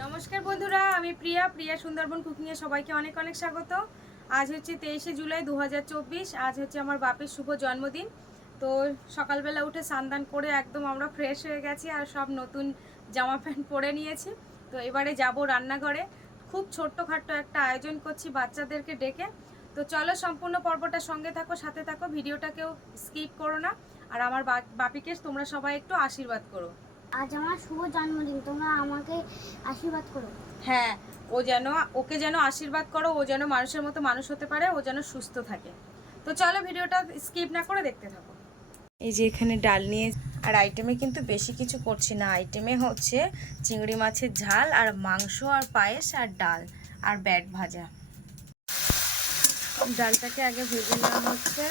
নমস্কার বন্ধুরা আমি প্রিয়া প্রিয়া সুন্দরবন কুকিংয়ে সবাইকে অনেক অনেক স্বাগত। আজ হচ্ছে তেইশে জুলাই দু হাজার চব্বিশ আজ হচ্ছে আমার বাপের শুভ জন্মদিন। তো সকালবেলা উঠে স্নান করে একদম আমরা ফ্রেশ হয়ে গেছি আর সব নতুন জামা প্যান্ট পরে নিয়েছি। তো এবারে যাব রান্নাঘরে। খুব ছোট্টখাট্ট একটা আয়োজন করছি বাচ্চাদেরকে ডেকে। তো চলো সম্পূর্ণ পর্বটা সঙ্গে থাকো সাথে থাকো ভিডিওটাকেও স্কিপ করো না। আর আমার বাপিকে তোমরা সবাই একটু আশীর্বাদ করো। আজ আমার শুভ জন্মদিন তোমরা আমাকে আশীর্বাদ করো। হ্যাঁ ও যেন ওকে যেন আশীর্বাদ করো ও যেন মানুষের মতো মানুষ হতে পারে ও যেন সুস্থ থাকে। তো চলো ভিডিওটা স্কিপ না করে দেখতে থাকো। এই যে এখানে ডাল নিয়ে আর আইটেমে কিন্তু বেশি কিছু করছি না। আইটেমে হচ্ছে চিংড়ি মাছের ঝাল আর মাংস আর পায়েস আর ডাল আর ব্যাট ভাজা। ডালটাকে আগে ভেজে নেওয়া হচ্ছে।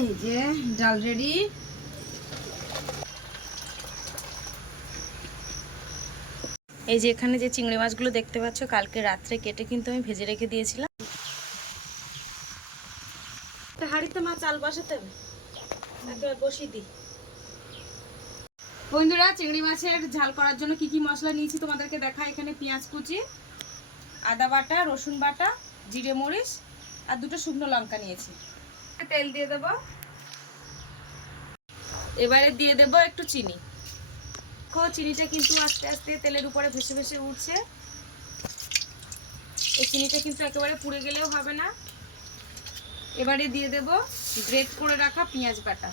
এই যে ডাল রেডি। এই যে এখানে যে চিংড়ি মাছগুলো দেখতে পাচ্ছ, কালকে রাত্রে কেটে কিন্তু আমি ভেজে রেখে দিয়েছিলাম। হাড়িতে মাছ চাল বসাতে একেবারে বসিয়ে দিই। বন্ধুরা, চিংড়ি মাছের ঝাল করার জন্য কি কি মশলা নিয়েছি তোমাদেরকে দেখা এখানে পেঁয়াজ কুচি, আদা বাটা, রসুন বাটা, জিরে মরিচ আর দুটো শুকনো লঙ্কা নিয়েছি। তেল দিয়ে দেব। এবারে দিয়ে দেব একটু চিনি। চিনিটা কিন্তু আস্তে আস্তে তেলের উপরে ভেসে ভেসে উঠছে। এই চিনিটা কিন্তু একেবারে পুড়ে গেলেও হবে না। এবারে দিয়ে দেব গ্রেট করে রাখা পেঁয়াজ বাটা।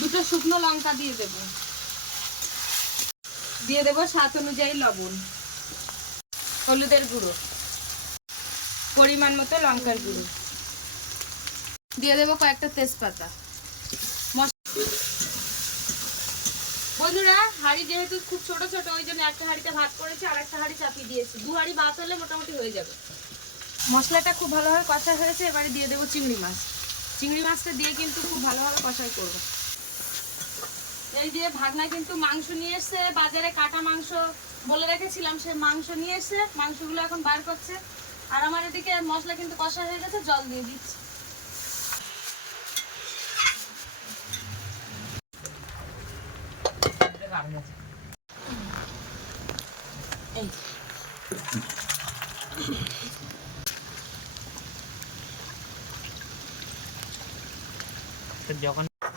দুটো শুকনো লঙ্কা দিয়ে দেব। দিয়ে দেব স্বাদ অনুযায়ী লবণ, হলুদের গুঁড়ো। পরিমাণ মতো লঙ্কার গুঁড়ো। দিয়ে দেবো কয়েকটা তেজপাতা। বন্ধুরা, হাঁড়ি যেহেতু খুব ছোট ছোট, ওই জন্য একটা হাঁড়িতে ভাত করেছি আর একটা হাঁড়ি চাপিয়ে দিয়েছি। দু হাঁড়ি ভাত হলে মোটামুটি হয়ে যাবে। মশলাটা খুব ভালোভাবে কষা হয়েছে, এবারে দিয়ে দেবো চিংড়ি মাছ। চিংড়ি মাছটা দিয়ে কিন্তু খুব ভালোভাবে কষাই করব। এই যে ভাগনা কিন্তু মাংস নিয়ে এসছে, বাজারে কাটা মাংস বলে রেখেছিলাম, সে মাংস নিয়ে এসছে মাংসগুলো এখন বার করছে। আর আমার এদিকে মশলা কিন্তু কষা হয়ে গেছে জল দিয়ে দিচ্ছি। এই।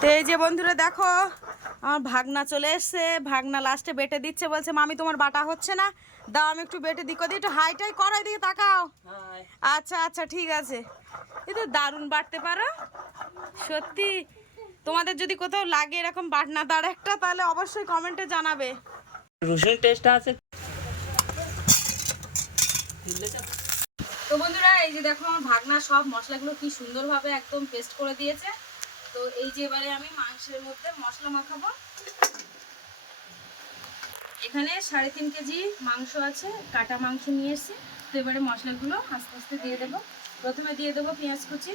তো এই যে বন্ধুরা দেখো আমার ভাগনা চলে এসছে ভাগনা লাস্টে বেটে দিচ্ছে বলছে মামি তোমার বাটা হচ্ছে না। দাও আমি একটু বেটে দিকো দিই একটু হাইটাই করো দিকে তাকাও। আচ্ছা আচ্ছা ঠিক আছে। এই তো দারুণ বাটতে পারো। সত্যি তোমাদের যদি কোথাও লাগে এরকম বাটনা দাঁড় একটা তাহলে অবশ্যই কমেন্টে জানাবে। রসুন টেস্ট আছে। তো। বন্ধুরা এই যে দেখো আমার ভাগনা সব মশলাগুলো কি সুন্দরভাবে একদম পেস্ট করে দিয়েছে। তো এই যে এবারে আমি মাংসের মধ্যে মশলা মাখাবো। এখানে সাড়ে তিন কেজি মাংস আছে, কাটা মাংস নিয়ে এসেছি তো এবারে মশলাগুলো আস্তে আস্তে দিয়ে দেবো। প্রথমে দিয়ে দেবো পেঁয়াজ কুচি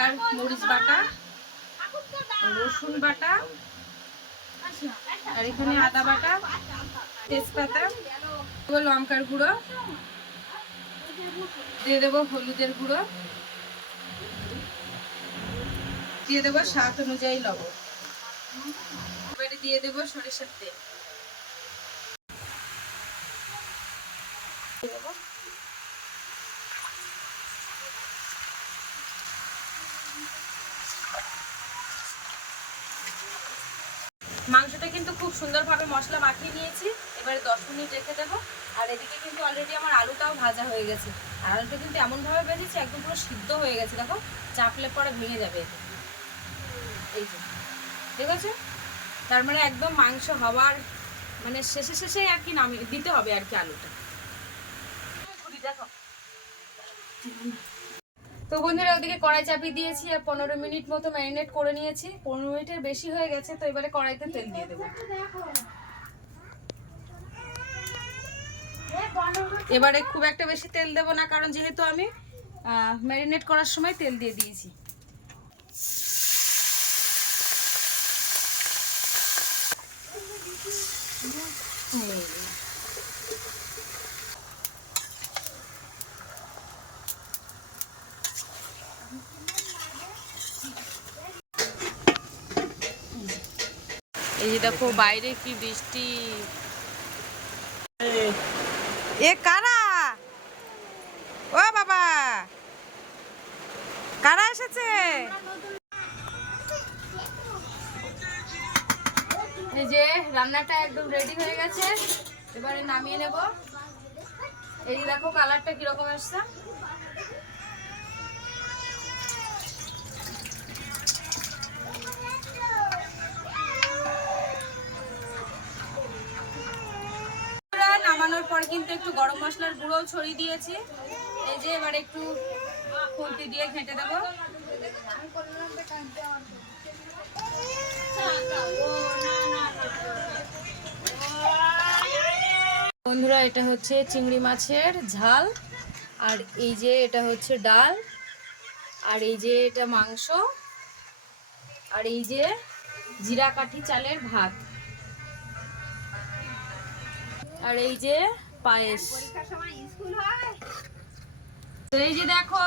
আর মরিচ বাটা, রসুন বাটা, আর এখানে আদা বাটা, তেজপাতা, লঙ্কার গুঁড়ো, দিয়ে দেবো হলুদের গুঁড়ো। দিয়ে দেবো, স্বাদ অনুযায়ী লবণ। এবারে দিয়ে দেবো সরিষার তেল। মাংসটা কিন্তু খুব সুন্দরভাবে মশলা মাখিয়ে নিয়েছি। এবারে দশ মিনিট রেখে দেবো। আর এদিকে কিন্তু অলরেডি আমার আলুটাও ভাজা হয়ে গেছে। আর আলুটা কিন্তু এমনভাবে ভেজেছি একদম পুরো সিদ্ধ হয়ে গেছে। দেখো, চাপলে পরে ভেঙে যাবে এতে। এই যে, ঠিক আছে? তার মানে একদম মাংস হওয়ার মানে শেষে শেষে আর কি নামিয়ে দিতে হবে আর কি আলুটা। তো বন্ধুরা, ওদিকে কড়াই চাপিয়ে দিয়েছি আর পনেরো মিনিট মতো ম্যারিনেট করে নিয়েছি। পনেরো মিনিটের বেশি হয়ে গেছে, তো এবারে কড়াইতে তেল দিয়ে দেবো। এবারে খুব একটা বেশি তেল দেবো না, কারণ যেহেতু আমি ম্যারিনেট করার সময় তেল দিয়ে দিয়েছি। এই যে। দেখো বাইরে কি বৃষ্টি। এ কারা? ও বাবা। কারা এসেছে? এই যে রান্নাটা একদম রেডি হয়ে গেছে। এবারে নামিয়ে নেব। এই দেখো কালারটা কীরকম এসছে। নামানোর পর কিন্তু একটু গরম মশলার গুঁড়ো ছড়িয়ে দিয়েছি। এই যে এবার একটু খুন্তি দিয়ে ঘেঁটে দেবো। বন্ধুরা, এটা হচ্ছে চিংড়ি মাছের ঝাল। আর এই যে এটা হচ্ছে ডাল। আর এই যে এটা মাংস। আর এই যে জিরা কাঠি চালের ভাত। আর এই যে পায়েস। এই যে দেখো,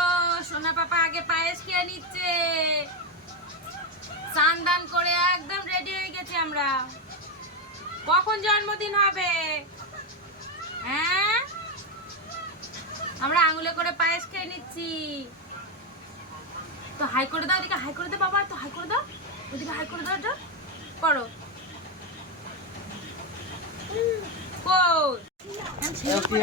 সোনা পাপা আগে পায়েস খেয়ে নিচ্ছে। স্নান দান করে একদম রেডি হয়ে গেছি আমরা। কখন জন্মদিন হবে? আমরা আঙুলে করে পায়েস খেয়ে নিচ্ছি। তো হাই করে দাও ওদিকে হাই করে দাও বাবা তো হাই করে দাও। ওদিকে হাই করে দাও এটা। করো। কই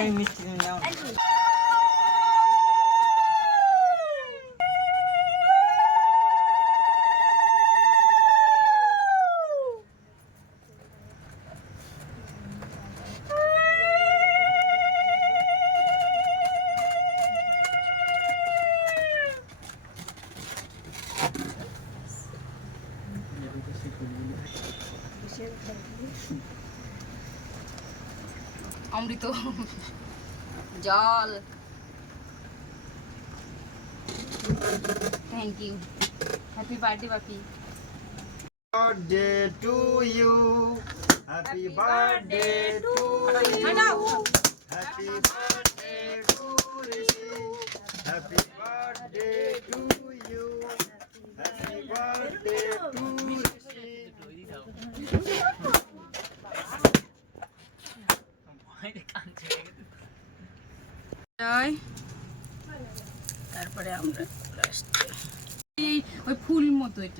অমৃত জল thank you happy birthday Bapi birthday to you. Happy birthday to হাঁটাও you. Happy birthday to Rishi. Happy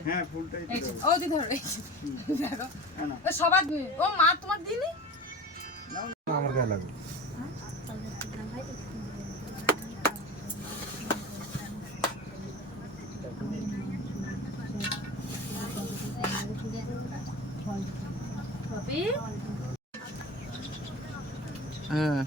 হ্যাঁ ফুলটাই এই ও দি ধরো দেখো সবার ও মা তোমার দিনি? আমার গায়ে লাগবে। বাপি হুম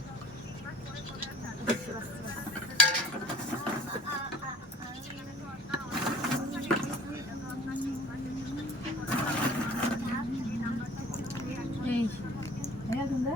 এই হ্যাঁ তোমরা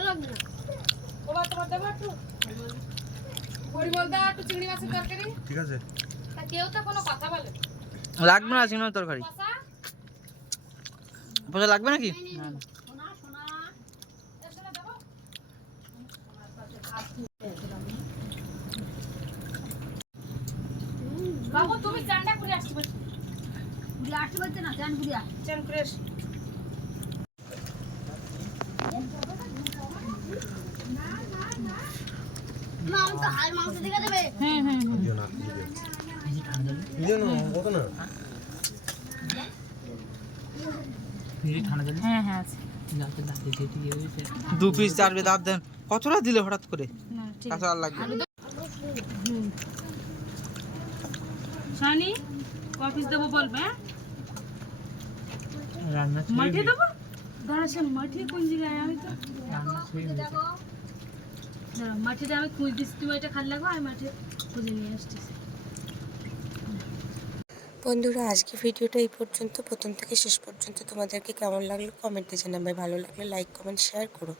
ঠিক আছে। তা কেউ তো কোনো কথা বলে লাগবে না চিংড়ি তরকারি? পয়সা লাগবে নাকি? বাবু তুমি চানটা করে ঘুরে আসতে পারছে না চান ঘুরে চান করে এসো। মা আমি তো হাড় মাংস দেখে দেবে হুম হুম হুম। হ্যাঁ হ্যাঁ আছে দু পিস চারবে দাঁত দেন। কতটা দিলে হঠাৎ করে? না ঠিক আছে কাঁচা আর লাগবে হুম শানি কফিস দেবো বলবে হ্যাঁ? মাঠে দেবো? দাঁড়া মাঠে কোন জায়গায়? আমি তো মাঠেটা আমি খুঁজ দিচ্ছি তুমি এটা খালি লাগবে আমি মাঠে খুঁজে নিয়ে আসতেছি। বন্ধুরা আজকে ভিডিওটা এই পর্যন্ত। প্রথম থেকে শেষ পর্যন্ত তোমাদেরকে কেমন লাগল কমেন্টে জানাবে। ভালো লাগলে লাইক কমেন্ট শেয়ার করো।